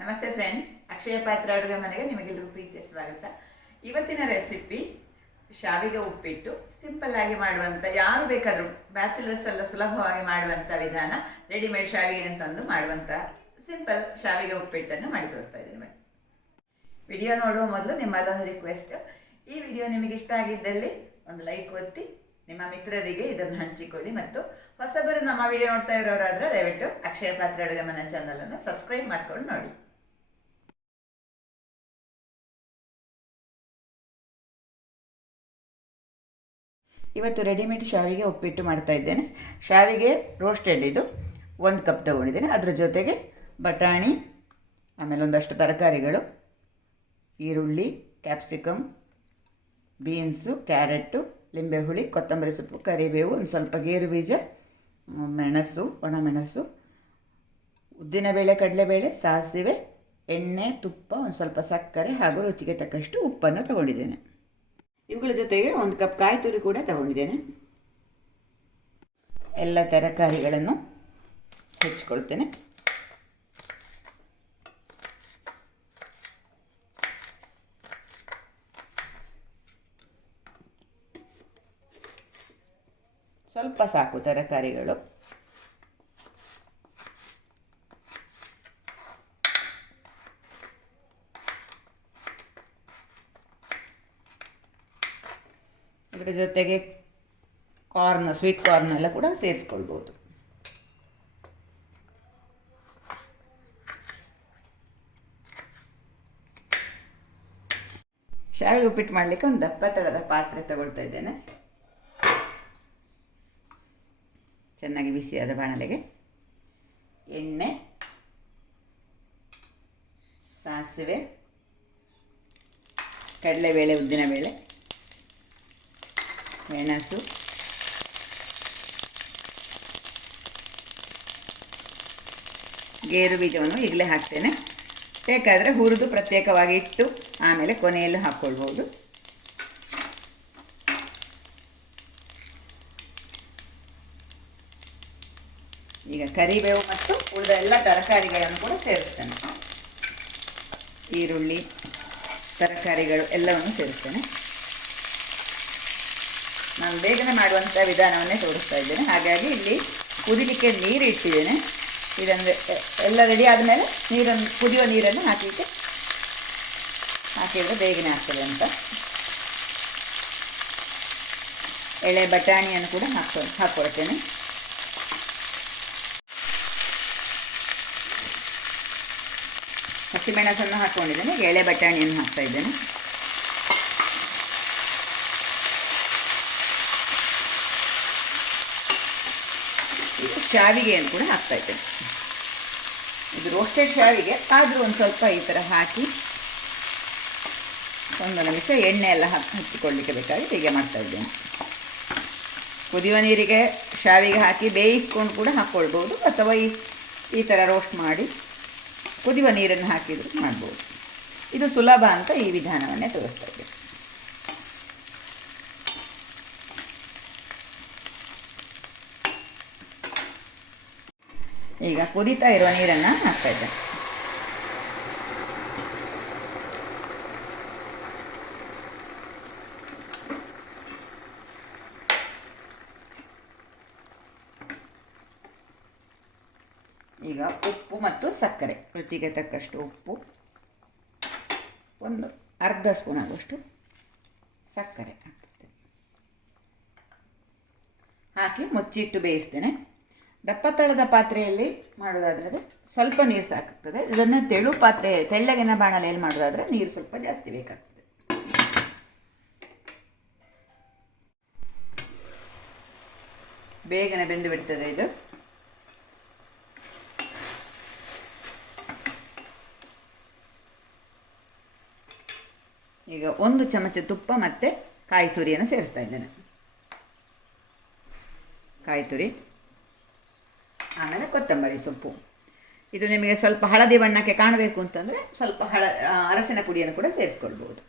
ನಮಸ್ತೆ ಫ್ರೆಂಡ್ಸ್, ಅಕ್ಷಯ ಪಾತ್ರ ಅಡುಗೆ ಮನೆಗೆ ನಿಮಗೆಲ್ಲರಿಗೂ ಪ್ರೀತಿಯ ಸ್ವಾಗತ. ಇವತ್ತಿನ ರೆಸಿಪಿ ಶಾವಿಗೆ ಉಪ್ಪಿಟ್ಟು. ಸಿಂಪಲ್ ಆಗಿ ಮಾಡುವಂಥ, ಯಾರು ಬೇಕಾದರೂ ಬ್ಯಾಚುಲರ್ಸ್ ಎಲ್ಲ ಸುಲಭವಾಗಿ ಮಾಡುವಂಥ ವಿಧಾನ. ರೆಡಿಮೇಡ್ ಶಾವಿಗೆ ತಂದು ಮಾಡುವಂಥ ಸಿಂಪಲ್ ಶಾವಿಗೆ ಉಪ್ಪಿಟ್ಟನ್ನು ಮಾಡಿ ತೋರಿಸ್ತಾ ಇದ್ದೀನಿ. ವಿಡಿಯೋ ನೋಡುವ ಮೊದಲು ನಿಮ್ಮಲ್ಲೊಂದು ರಿಕ್ವೆಸ್ಟ್, ಈ ವಿಡಿಯೋ ನಿಮಗೆ ಇಷ್ಟ ಆಗಿದ್ದಲ್ಲಿ ಒಂದು ಲೈಕ್ ಒತ್ತಿ, ನಿಮ್ಮ ಮಿತ್ರರಿಗೆ ಇದನ್ನು ಹಂಚಿಕೊಳ್ಳಿ. ಮತ್ತು ಹೊಸಬರು ನಮ್ಮ ವಿಡಿಯೋ ನೋಡ್ತಾ ಇರೋರಾದ್ರೆ ದಯವಿಟ್ಟು ಅಕ್ಷಯ ಪಾತ್ರ ಅಡುಗೆ ಮನೆ ಚಾನಲನ್ನು ಸಬ್ಸ್ಕ್ರೈಬ್ ಮಾಡ್ಕೊಂಡು ನೋಡಿ. ಇವತ್ತು ರೆಡಿಮೇಡ್ ಶಾವಿಗೆ ಉಪ್ಪಿಟ್ಟು ಮಾಡ್ತಾ ಇದ್ದೇನೆ. ಶಾವಿಗೆ ರೋಸ್ಟೆಡ್ ಇದು 1 ಕಪ್ ತಗೊಂಡಿದ್ದೇನೆ. ಅದರ ಜೊತೆಗೆ ಬಟಾಣಿ, ಆಮೇಲೆ ಒಂದಷ್ಟು ತರಕಾರಿಗಳು, ಈರುಳ್ಳಿ, ಕ್ಯಾಪ್ಸಿಕಮ್, ಬೀನ್ಸು, ಕ್ಯಾರೆಟು, ಲಿಂಬೆಹುಳಿ, ಕೊತ್ತಂಬರಿ ಸೊಪ್ಪು, ಕರಿಬೇವು, ಒಂದು ಸ್ವಲ್ಪ ಗೇರು ಬೀಜ, ಮೆಣಸು, ಒಣಮೆಣಸು, ಉದ್ದಿನಬೇಳೆ, ಕಡಲೆಬೇಳೆ, ಸಾಸಿವೆ, ಎಣ್ಣೆ, ತುಪ್ಪ, ಒಂದು ಸ್ವಲ್ಪ ಸಕ್ಕರೆ ಹಾಗೂ ರುಚಿಗೆ ತಕ್ಕಷ್ಟು ಉಪ್ಪನ್ನು ತಗೊಂಡಿದ್ದೇನೆ. ಇವುಗಳ ಜೊತೆಗೆ 1 ಕಪ್ ಕಾಯಿ ತುರಿ ಕೂಡ ತಗೊಂಡಿದ್ದೇನೆ. ಎಲ್ಲ ತರಕಾರಿಗಳನ್ನು ಹೆಚ್ಚಿಕೊಳ್ತೇನೆ. ಸ್ವಲ್ಪ ಸಾಕು ತರಕಾರಿಗಳು. ಇದರ ಜೊತೆಗೆ ಸ್ವೀಟ್ ಕಾರ್ನ್ ಎಲ್ಲ ಕೂಡ ಸೇರಿಸ್ಕೊಳ್ಬೋದು. ಶಾವಿಗೆ ಉಪ್ಪಿಟ್ಟು ಮಾಡಲಿಕ್ಕೆ ಒಂದು ದಪ್ಪ ತಳದ ಪಾತ್ರೆ ತಗೊಳ್ತಾ ಇದ್ದೇನೆ. ಚೆನ್ನಾಗಿ ಬಿಸಿಯಾದ ಬಾಣಲೆಗೆ ಎಣ್ಣೆ, ಸಾಸಿವೆ, ಕಡಲೆಬೇಳೆ, ಉದ್ದಿನಬೇಳೆ, ಮೆಣಸು, ಗೇರು ಬೀಜವನ್ನು ಈಗಲೇ ಹಾಕ್ತೇನೆ. ಬೇಕಾದರೆ ಹುರಿದು ಪ್ರತ್ಯೇಕವಾಗಿ ಇಟ್ಟು ಆಮೇಲೆ ಕೊನೆಯಲ್ಲಿ ಹಾಕ್ಕೊಳ್ಬೋದು. ಈಗ ಕರಿಬೇವು ಮತ್ತು ಉಳಿದ ಎಲ್ಲ ತರಕಾರಿಗಳನ್ನು ಕೂಡ ಸೇರಿಸ್ತೇನೆ. ಈರುಳ್ಳಿ, ತರಕಾರಿಗಳು ಎಲ್ಲವನ್ನು ಸೇರಿಸ್ತೇನೆ. ನಾನು ಬೇಗನೆ ಮಾಡುವಂಥ ವಿಧಾನವನ್ನೇ ತೋರಿಸ್ತಾ ಇದ್ದೇನೆ. ಹಾಗಾಗಿ ಇಲ್ಲಿ ಕುದಿಲಿಕ್ಕೆ ನೀರು ಇಟ್ಟಿದ್ದೇನೆ. ಇದನ್ನು ಎಲ್ಲ ರೆಡಿ ಆದಮೇಲೆ ಕುದಿಯುವ ನೀರನ್ನು ಹಾಕಿದರೆ ಬೇಗನೆ ಆಗ್ತದೆ ಅಂತ. ಎಳೆ ಬಟಾಣಿಯನ್ನು ಕೂಡ ಹಾಕ್ಕೊಳ್ತೇನೆ. ಹಸಿಮೆಣಸನ್ನು ಹಾಕ್ಕೊಂಡಿದ್ದೇನೆ. ಎಳೆ ಬಟಾಣಿಯನ್ನು ಹಾಕ್ತಾ ಇದ್ದೇನೆ. ಶಾವಿಗೆಯನ್ನು ಕೂಡ ಹಾಕ್ತಾ ಇದ್ದೇನೆ. ಇದು ರೋಸ್ಟೆಡ್ ಶಾವಿಗೆ ಆದರೂ ಒಂದು ಸ್ವಲ್ಪ ಈ ಥರ ಹಾಕಿ ಒಂದು ನಿಮಿಷ ಎಣ್ಣೆ ಎಲ್ಲ ಹಚ್ಚಿಕೊಳ್ಳಲಿಕ್ಕೆ ಬೇಕಾಗಿ ಹೀಗೆ ಮಾಡ್ತಾ ಇದ್ದೇನೆ. ಕುದಿಯುವ ನೀರಿಗೆ ಶಾವಿಗೆ ಹಾಕಿ ಬೇಯಿಸ್ಕೊಂಡು ಕೂಡ ಹಾಕ್ಕೊಳ್ಬೋದು, ಅಥವಾ ಈ ಥರ ರೋಸ್ಟ್ ಮಾಡಿ ಕುದಿಯುವ ನೀರನ್ನು ಹಾಕಿದರೂ ಮಾಡ್ಬೋದು. ಇದು ಸುಲಭ ಅಂತ ಈ ವಿಧಾನವನ್ನೇ ತೋರಿಸ್ತಾ ಇದ್ದೇನೆ. ಈಗ ಕುದೀತಾ ಇರುವ ನೀರನ್ನು ಹಾಕ್ತಾ ಇದ್ದೇನೆ. ಈಗ ಉಪ್ಪು ಮತ್ತು ಸಕ್ಕರೆ, ರುಚಿಗೆ ತಕ್ಕಷ್ಟು ಉಪ್ಪು, ಒಂದು ಅರ್ಧ ಸ್ಪೂನ್ ಆಗುವಷ್ಟು ಸಕ್ಕರೆ ಹಾಕಿ ಮುಚ್ಚಿಟ್ಟು ಬೇಯಿಸ್ತೇನೆ. ದಪ್ಪ ತಳದ ಪಾತ್ರೆಯಲ್ಲಿ ಮಾಡೋದಾದರೆ ಸ್ವಲ್ಪ ನೀರು ಸಾಕಾಗ್ತದೆ. ಇದನ್ನು ತೆಳ್ಳಗಿನ ಬಾಣಲೆಯಲ್ಲಿ ಮಾಡೋದಾದರೆ ನೀರು ಸ್ವಲ್ಪ ಜಾಸ್ತಿ ಬೇಕಾಗ್ತದೆ. ಬೇಗನೆ ಬೆಂದು ಬಿಡ್ತದೆ ಇದು. ಈಗ 1 ಚಮಚ ತುಪ್ಪ ಮತ್ತು ಕಾಯಿ ತುರಿಯನ್ನು ಸೇರಿಸ್ತಾ ಇದ್ದೇನೆ. ಕಾಯಿ ತುರಿ, ಆಮೇಲೆ ಕೊತ್ತಂಬರಿ ಸೊಪ್ಪು. ಇದು ನಿಮಗೆ ಸ್ವಲ್ಪ ಹಳದಿ ಬಣ್ಣಕ್ಕೆ ಕಾಣಬೇಕು ಅಂತಂದರೆ ಸ್ವಲ್ಪ ಅರಸಿನ ಪುಡಿಯನ್ನು ಕೂಡ ಸೇರಿಸ್ಕೊಳ್ಬೋದು.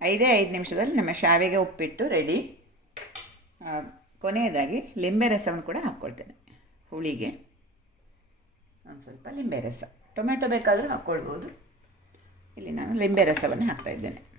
5 ನಿಮಿಷದಲ್ಲಿ ನಮ್ಮ ಶಾವಿಗೆ ಉಪ್ಪಿಟ್ಟು ರೆಡಿ. ಕೊನೆಯದಾಗಿ ಲಿಂಬೆ ರಸವನ್ನು ಕೂಡ ಹಾಕ್ಕೊಳ್ತೇನೆ ಹುಳಿಗೆ. ಸ್ವಲ್ಪ ಲಿಂಬೆ ರಸ, ಟೊಮೆಟೊ ಬೇಕಾದರೂ ಹಾಕ್ಕೊಳ್ಬೋದು. ಇಲ್ಲಿ ನಾನು ಲಿಂಬೆ ರಸವನ್ನು ಹಾಕ್ತಾಯಿದ್ದೇನೆ.